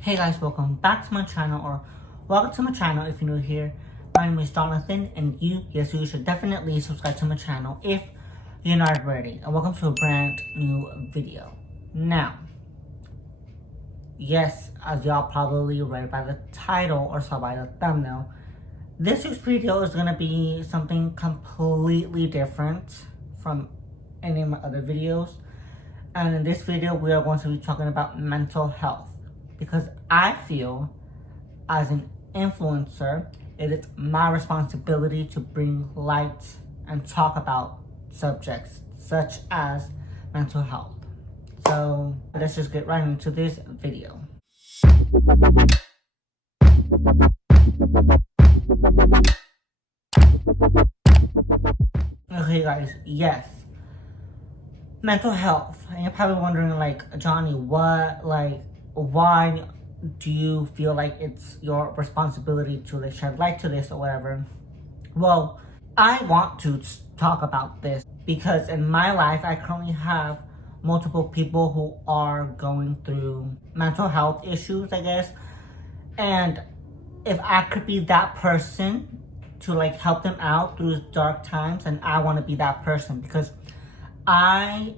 Hey guys, welcome back to my channel, or welcome to my channel if you're new here. My name is Jonathan, and you should definitely subscribe to my channel if you're not already. And welcome to a brand new video. Now, yes, as y'all probably read by the title or saw by the thumbnail, this week's video is gonna be something completely different from any of my other videos. And in this video, we are going to be talking about mental health, because I feel as an influencer, it is my responsibility to bring light and talk about subjects such as mental health. So let's just get right into this video. Okay guys, yes. Mental health. And you're probably wondering, like, Johnny, why do you feel like it's your responsibility to like shed light to this or whatever? Well, I want to talk about this because in my life, I currently have multiple people who are going through mental health issues, I guess. And if I could be that person to like help them out through dark times, and I want to be that person, because I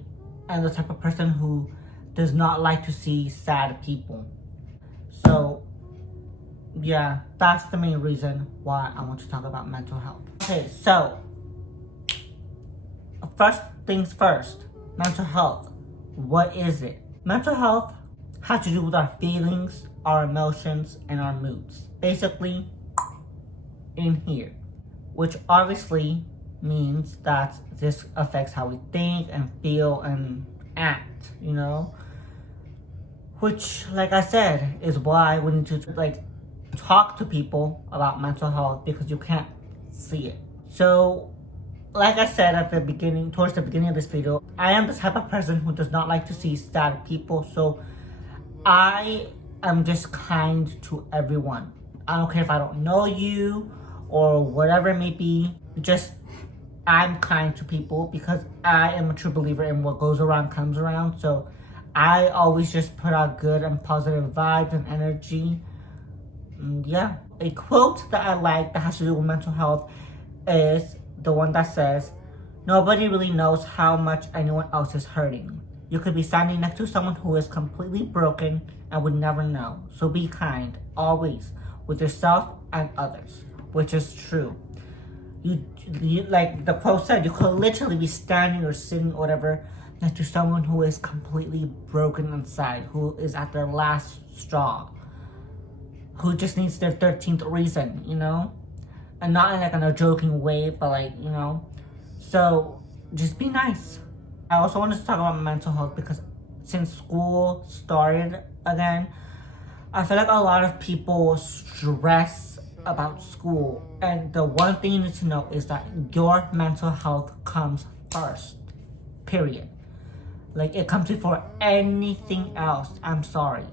am the type of person who does not like to see sad people. So, yeah, that's the main reason why I want to talk about mental health. Okay, so, first things first, mental health. What is it? Mental health has to do with our feelings, our emotions, and our moods. Basically, in here. Which obviously means that this affects how we think and feel and act, you know? Which, like I said, is why we need to like talk to people about mental health, because you can't see it. So, like I said at the beginning, towards the beginning of this video, I am the type of person who does not like to see sad people. So, I am just kind to everyone. I don't care if I don't know you or whatever it may be. Just I'm kind to people because I am a true believer in what goes around comes around. So I always just put out good and positive vibes and energy. Yeah. A quote that I like that has to do with mental health is the one that says, "Nobody really knows how much anyone else is hurting. You could be standing next to someone who is completely broken and would never know. So be kind, always, with yourself and others," which is true. You like the quote said, you could literally be standing or sitting or whatever next to someone who is completely broken inside, who is at their last straw, who just needs their 13th reason, you know? And not in like in a joking way, but like, you know? So just be nice. I also wanted to talk about mental health because since school started again, I feel like a lot of people stress about school, and the one thing you need to know is that your mental health comes first, period. Like, it comes before anything else. I'm sorry,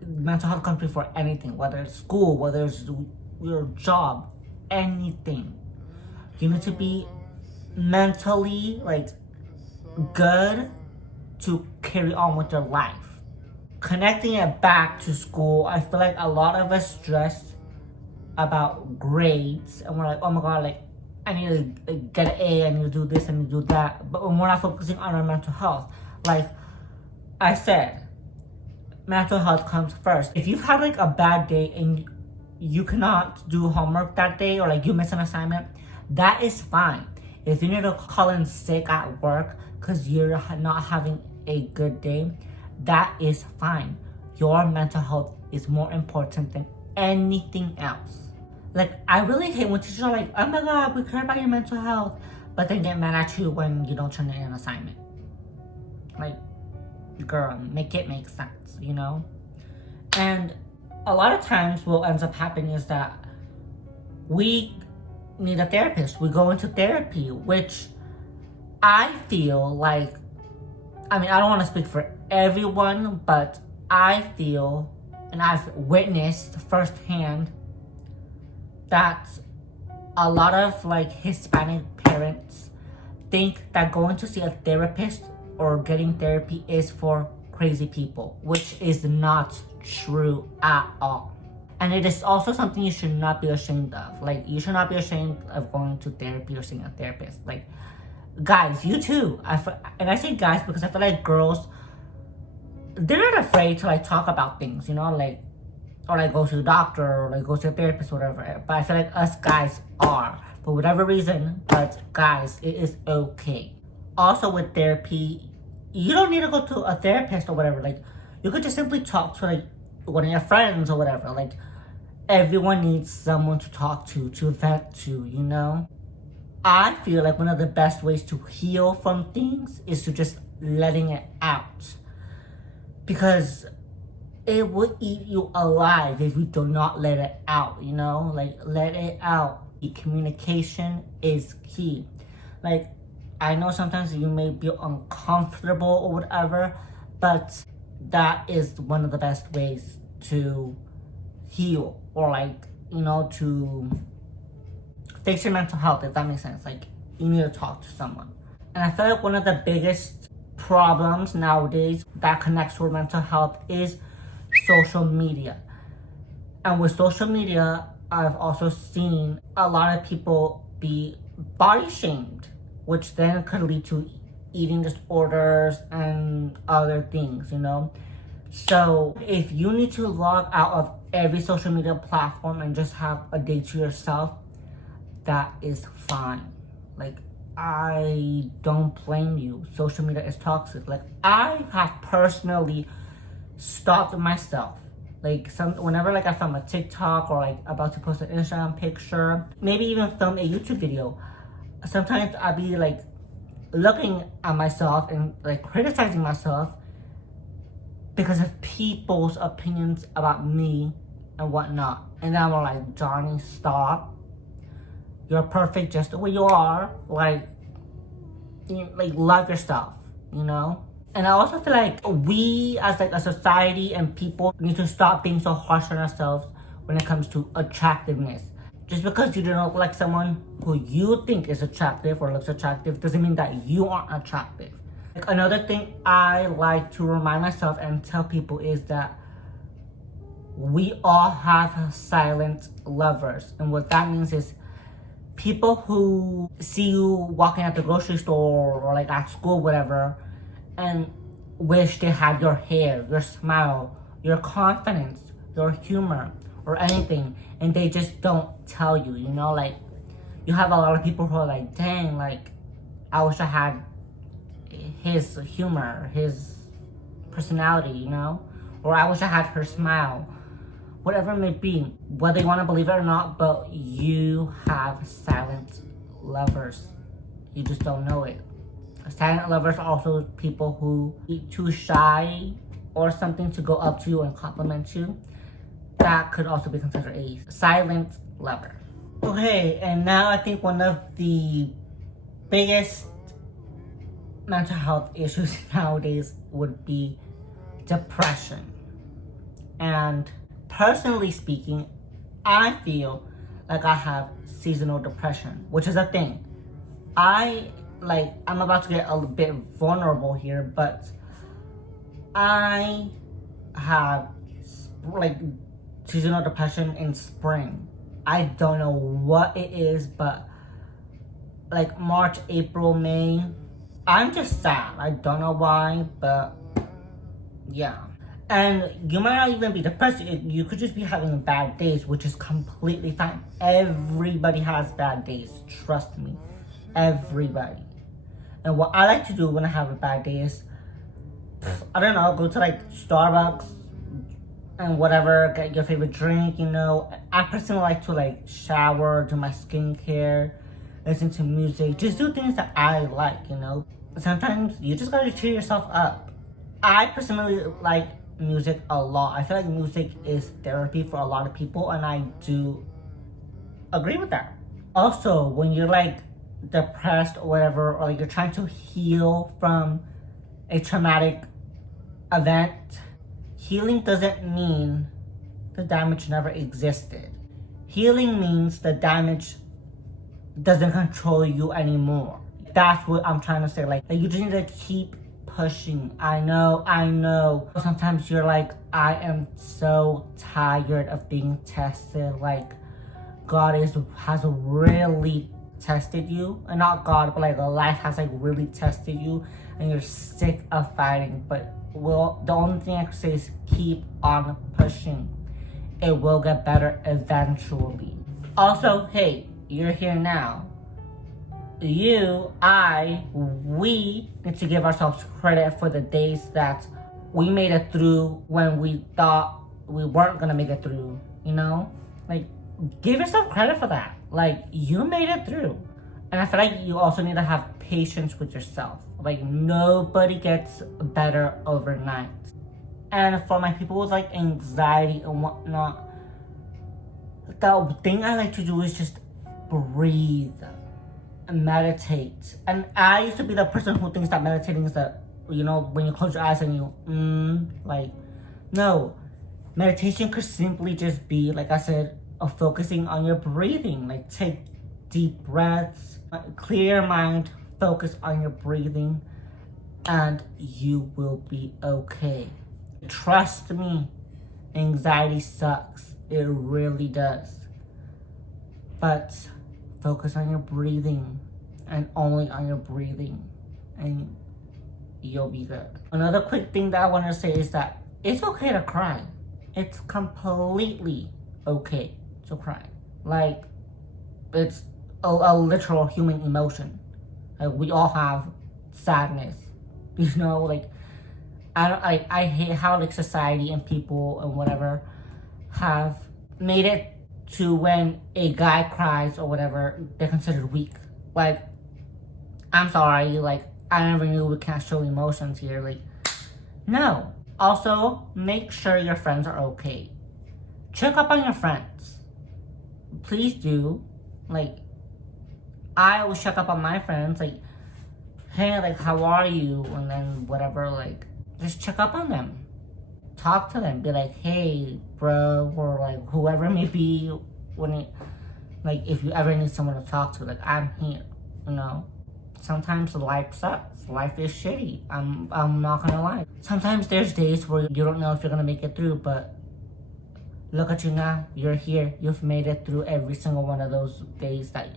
mental health comes before anything, whether it's school, whether it's your job, anything. You need to be mentally like good to carry on with your life. Connecting it back to school, I feel like a lot of us stress about grades, and we're like, oh my god, like I need to get an A, I need to do this, I need to do that. But when we're not focusing on our mental health, like I said, mental health comes first. If you've had like a bad day and you cannot do homework that day, or like you miss an assignment, that is fine. If you need to call in sick at work because you're not having a good day, that is fine. Your mental health is more important than anything else. Like, I really hate when teachers are like, oh my god, we care about your mental health, but then get mad at you when you don't turn in an assignment. Like, girl, make it make sense, you know? And a lot of times what ends up happening is that we need a therapist. We go into therapy, which I feel like, I mean, I don't want to speak for everyone, but I feel, and I've witnessed firsthand, that a lot of like Hispanic parents think that going to see a therapist or getting therapy is for crazy people, which is not true at all. And it is also something you should not be ashamed of. Like, you should not be ashamed of going to therapy or seeing a therapist. Like, guys, you too. And I say guys because I feel like girls, they're not afraid to like talk about things, you know, like, or like go to the doctor or like go to a therapist or whatever. But I feel like us guys are, for whatever reason. But guys, it is okay. Also with therapy, you don't need to go to a therapist or whatever. Like, you could just simply talk to like one of your friends or whatever. Like, everyone needs someone to talk to vent to, you know? I feel like one of the best ways to heal from things is to just letting it out. Because it will eat you alive if you do not let it out, you know? Like, let it out. Communication is key. Like, I know sometimes you may be uncomfortable or whatever, but that is one of the best ways to heal, or like, you know, to fix your mental health, if that makes sense. Like, you need to talk to someone. And I feel like one of the biggest problems nowadays that connects to mental health is social media. And with social media, I've also seen a lot of people be body shamed, which then could lead to eating disorders and other things, you know? So if you need to log out of every social media platform and just have a day to yourself, that is fine. Like, I don't blame you. Social media is toxic. Like, I have personally stopped myself. Like, whenever like I film a TikTok or like about to post an Instagram picture, maybe even film a YouTube video, sometimes I'll be like looking at myself and like criticizing myself because of people's opinions about me and whatnot. And then I'm like, Johnny, stop. You're perfect just the way you are. Like, love yourself, you know? And I also feel like we as like a society and people need to stop being so harsh on ourselves when it comes to attractiveness. Just because you don't look like someone who you think is attractive or looks attractive doesn't mean that you aren't attractive. Like, another thing I like to remind myself and tell people is that we all have silent lovers. And what that means is people who see you walking at the grocery store or like at school, whatever, and wish they had your hair, your smile, your confidence, your humor, or anything, and they just don't tell you, you know? Like, you have a lot of people who are like, dang, like, I wish I had his humor, his personality, you know? Or I wish I had her smile. Whatever it may be, whether you want to believe it or not, but you have silent lovers. You just don't know it. Silent lovers are also people who be too shy or something to go up to you and compliment you. That could also be considered a silent lover. Okay, and now I think one of the biggest mental health issues nowadays would be depression. And personally speaking, I feel like I have seasonal depression, which is a thing. I'm about to get a bit vulnerable here, but I have like seasonal depression in spring. I don't know what it is, but like March, April, May, I'm just sad. I don't know why, but yeah. And you might not even be depressed. You could just be having bad days, which is completely fine. Everybody has bad days. Trust me. Everybody. And what I like to do when I have a bad day is, I don't know, go to like Starbucks and whatever, get your favorite drink, you know. I personally like to like shower, do my skincare, listen to music, just do things that I like, you know. Sometimes you just gotta cheer yourself up. I personally like music a lot. I feel like music is therapy for a lot of people, and I do agree with that. Also, when you're like depressed or whatever, or like you're trying to heal from a traumatic event, healing doesn't mean the damage never existed. Healing means the damage doesn't control you anymore. That's what I'm trying to say. Like you just need to keep pushing. I know. Sometimes you're like, I am so tired of being tested. Like, God has really tested you. And not God, but like life has like really tested you. And you're sick of fighting. But the only thing I can say is keep on pushing. It will get better eventually. Also, hey, you're here now. You, we need to give ourselves credit for the days that we made it through when we thought we weren't gonna make it through, you know? Like, give yourself credit for that. Like, you made it through. And I feel like you also need to have patience with yourself. Like, nobody gets better overnight. And for my people with like anxiety and whatnot, the thing I like to do is just breathe and meditate. And I used to be the person who thinks that meditating is that, you know, when you close your eyes and you, like, no. Meditation could simply just be, like I said, focusing on your breathing. Like, take deep breaths, clear your mind, focus on your breathing, and you will be okay. Trust me, anxiety sucks. It really does. But focus on your breathing and only on your breathing, and you'll be good. Another quick thing that I want to say is that it's okay to cry. It's completely okay to cry. Like, it's a literal human emotion. Like, we all have sadness, you know. Like, I hate how like society and people and whatever have made it to when a guy cries or whatever, they're considered weak. Like, I'm sorry, like, I never knew we can't show emotions here. Like, no. Also, make sure your friends are okay. Check up on your friends. Please do. Like, I always check up on my friends. Like, hey, like, how are you? And then whatever, like, just check up on them. Talk to them. Be like, hey, bro, or like whoever it may be. Like, if you ever need someone to talk to, like, I'm here. You know. Sometimes life sucks. Life is shitty. I'm not gonna lie. Sometimes there's days where you don't know if you're gonna make it through, but look at you now. You're here. You've made it through every single one of those days that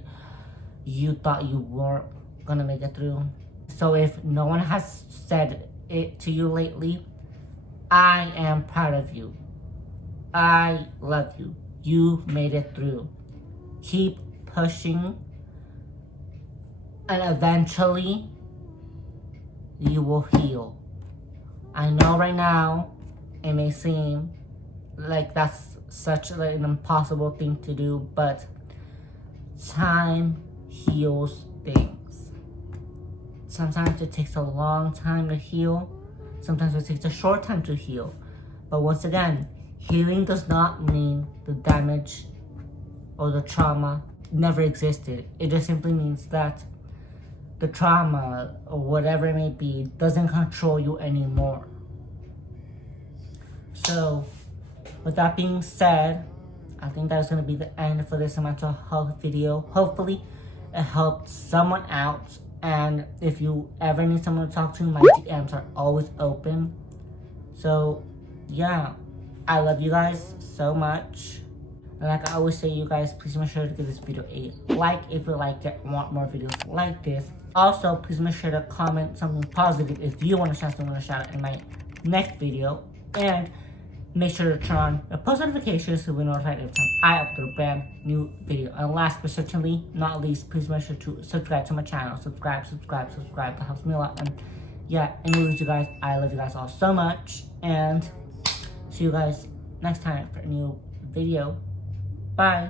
you thought you weren't gonna make it through. So if no one has said it to you lately, I am proud of you. I love you. You made it through. Keep pushing, and eventually you will heal. I know right now it may seem like that's such like an impossible thing to do, but time heals things. Sometimes it takes a long time to heal. Sometimes it takes a short time to heal. But once again, healing does not mean the damage or the trauma never existed. It just simply means that the trauma or whatever it may be doesn't control you anymore. So, with that being said, I think that's going to be the end for this mental health video. Hopefully, it helped someone out. And if you ever need someone to talk to, my DMs are always open. So, yeah, I love you guys so much. And like I always say, you guys, please make sure to give this video a like if you liked it and want more videos like this. Also, please make sure to comment something positive if you want to shout someone a shout out in my next video. And make sure to turn on the post notifications to be notified every time I upload a brand new video. And last but certainly not least, please make sure to subscribe to my channel. Subscribe. That helps me a lot. And yeah, anyways, you guys, I love you guys all so much. And see you guys next time for a new video. Bye.